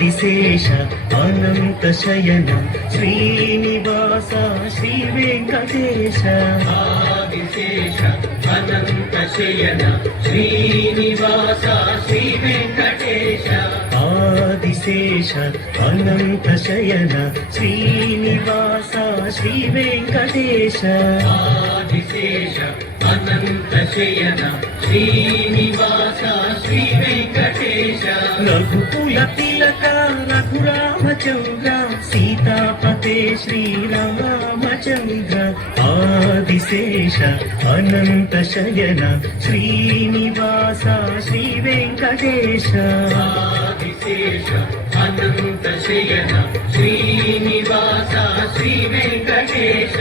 ఆదిశేష అనంత శయన శ్రీనివాస శ్రీ వెంకటేశ ఆదిశేష అనంత శయన శ్రీనివాస శ్రీ వెంకటేశ ఆదిశేష అనంత శయన శ్రీనివాస శ్రీ వెంకటేశ ఆదిశేష అనంత శయన శ్రీనివాస శ్రీ వెంకటేశ రఘుకుల తిలక రఘురామచంద్ర సీతాపతే శ్రీరామచంద్ర ఆదిశేష అనంత శయన శ్రీనివాస శ్రీ వెంకటేశ ఆదిశేష అనంత శయన శ్రీనివాస శ్రీ వెంకటేశ